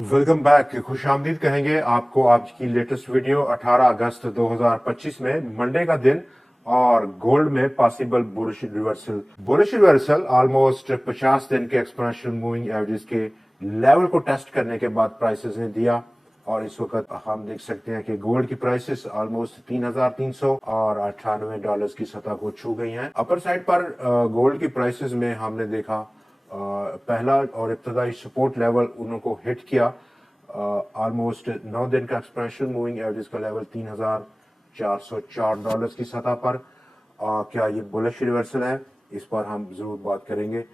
Welcome back. खुश आमदीद कहेंगे आपको आज की लेटेस्ट वीडियो 18 अगस्त 2025 में मंडे का दिन और गोल्ड में पॉसिबल बुलिश रिवर्सल ऑलमोस्ट 50 दिन के एक्सपोनेंशियल मूविंग एवरेज के लेवल को टेस्ट करने के बाद प्राइसेस ने दिया और इस वक्त हम देख सकते हैं कि गोल्ड की प्राइसेस ऑलमोस्ट 3,300 और $98 की सतह को छू गई हैं। अपर साइड पर गोल्ड की प्राइसेस में हमने देखा पहला और इब्तदाई सपोर्ट लेवल उनको हिट किया। ऑलमोस्ट 9 दिन का एक्सपोनेंशियल मूविंग एवरेज का लेवल $3,404 की सतह पर। क्या ये बुलिश रिवर्सल है, इस पर हम जरूर बात करेंगे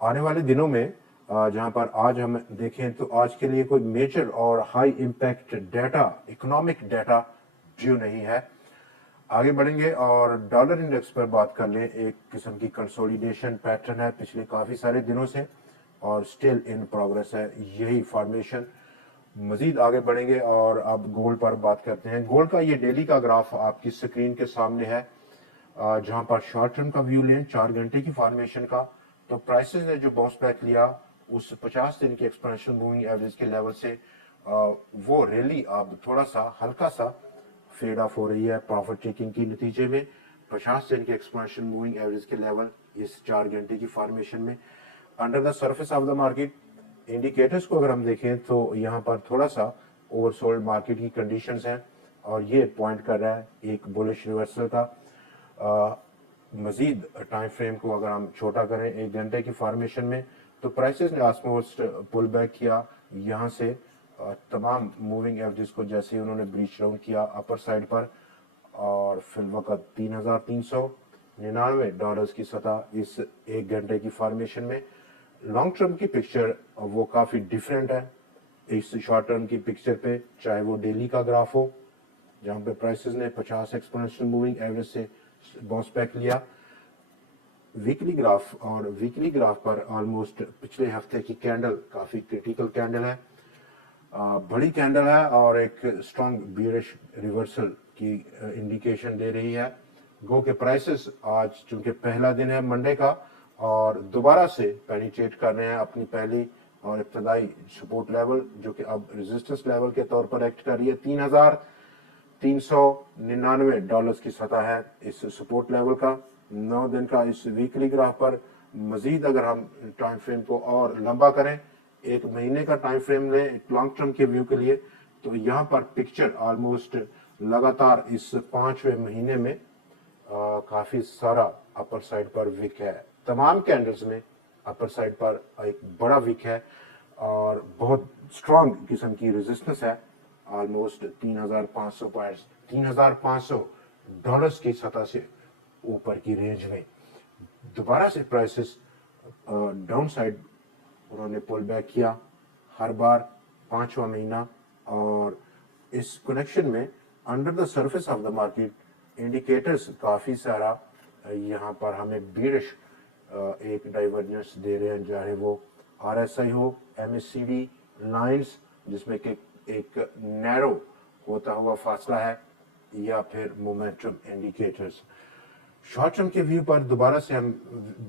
आने वाले दिनों में। जहां पर आज हम देखें तो आज के लिए कोई मेजर और high impact data, economic data due नहीं है। आगे बढ़ेंगे और डॉलर इंडेक्स पर बात कर लें। एक किस्म की कंसोलिडेशन पैटर्न है पिछले काफी सारे दिनों से और स्टिल इन प्रोग्रेस है यही फॉर्मेशन। मजीद आगे बढ़ेंगे और अब गोल्ड पर बात करते हैं। गोल्ड का ये डेली का ग्राफ आपकी स्क्रीन के सामने है। जहां पर शॉर्ट टर्म का व्यू लें 4 घंटे की फॉर्मेशन का, तो प्राइसेस ने जो बाउंस बैक लिया उस 50 दिन के एक्सपोनेंशियल मूविंग एवरेज के लेवल से वो रैली अब थोड़ा सा हल्का सा फेड ऑफ हो रही है प्रॉफिट टेकिंग की नतीजे में। 50 दिन के एक्सपोनेंशियल मूविंग एवरेज के लेवल इस 4 घंटे की फॉर्मेशन में under the surface of the market. Indicators को अगर हम देखें तो यहाँ पर थोड़ा सा ओवरसोल्ड मार्केट की कंडीशंस हैं और ये पॉइंट कर रहा है एक बुलिश रिवर्सल का। मजीद टाइम फ्रेम को अगर हम छोटा करें 1 घंटे की फॉर्मेशन में, तो प्राइसेस ने ऑलमोस्ट पुल बैक किया यहाँ से तमाम मूविंग एवरेज को जैसे उन्होंने ब्रीच डाउन किया अपर साइड पर और फिल वक्त $3,399 की सतह इस 1 घंटे की फॉर्मेशन में। लॉन्ग टर्म की पिक्चर वो काफी डिफरेंट है इस शॉर्ट टर्म की पिक्चर पे, चाहे वो डेली का ग्राफ हो जहां पे प्राइसेस ने 50 एक्सपोनेंशियल मूविंग एवरेज से बाउंस बैक लिया। वीकली ग्राफ पर ऑलमोस्ट पिछले हफ्ते की कैंडल काफी क्रिटिकल कैंडल है, बड़ी कैंडल है और एक स्ट्रॉन्ग बियरिश रिवर्सल की इंडिकेशन दे रही है। गो के प्राइसेस आज चूंकि पहला दिन है मंडे का और दोबारा से पेनिट्रेट कर रहे हैं अपनी पहली और इब्तदाई सपोर्ट लेवल जो कि अब रेजिस्टेंस लेवल के तौर पर एक्ट कर रही है। $3,399 की सतह है इस सपोर्ट लेवल का 9 दिन का। इस वीकली ग्राफ पर मजीद अगर हम टाइम फ्रेम को और लंबा करें, 1 महीने का टाइम फ्रेम लें एक लॉन्ग टर्म के व्यू के लिए, तो यहाँ पर पिक्चर ऑलमोस्ट लगातार इस 5वें महीने में काफी सारा अपर साइड पर विक है। तमाम कैंडल्स में अपर साइड पर एक बड़ा विक है और बहुत स्ट्रॉन्ग किस्म की रेजिस्टेंस है ऑलमोस्ट $3,500 की सतह से ऊपर की रेंज में। दोबारा से प्राइसेस डाउन साइड उन्होंने पुल बैक किया हर बार 5वां महीना और इस कनेक्शन में under the surface of the market indicators काफी सारा यहाँ पर हमें बीरिश एक डाइवर्जेंस दे रहे हैं, चाहे वो RSI हो, MACD लाइंस जिसमें कि एक नैरो होता हुआ फासला है, या फिर मोमेंटम इंडिकेटर्स। शॉर्ट टर्म के व्यू पर दोबारा से हम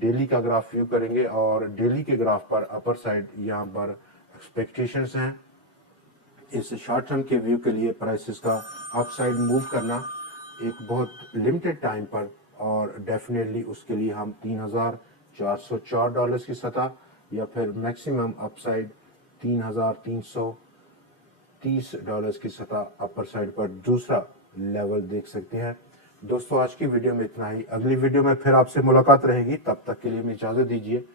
डेली का ग्राफ व्यू करेंगे और डेली के ग्राफ पर अपर साइड यहाँ पर एक्सपेक्टेशंस हैं। इस शॉर्ट टर्म के व्यू के लिए प्राइसेस का अपसाइड मूव करना एक बहुत लिमिटेड टाइम पर और डेफिनेटली उसके लिए हम $3,404 की सतह या फिर मैक्सिमम अपसाइड $3,330 की सतह अपर साइड पर दूसरा लेवल देख सकते हैं। दोस्तों आज की वीडियो में इतना ही। अगली वीडियो में फिर आपसे मुलाकात रहेगी, तब तक के लिए हमें इजाजत दीजिए।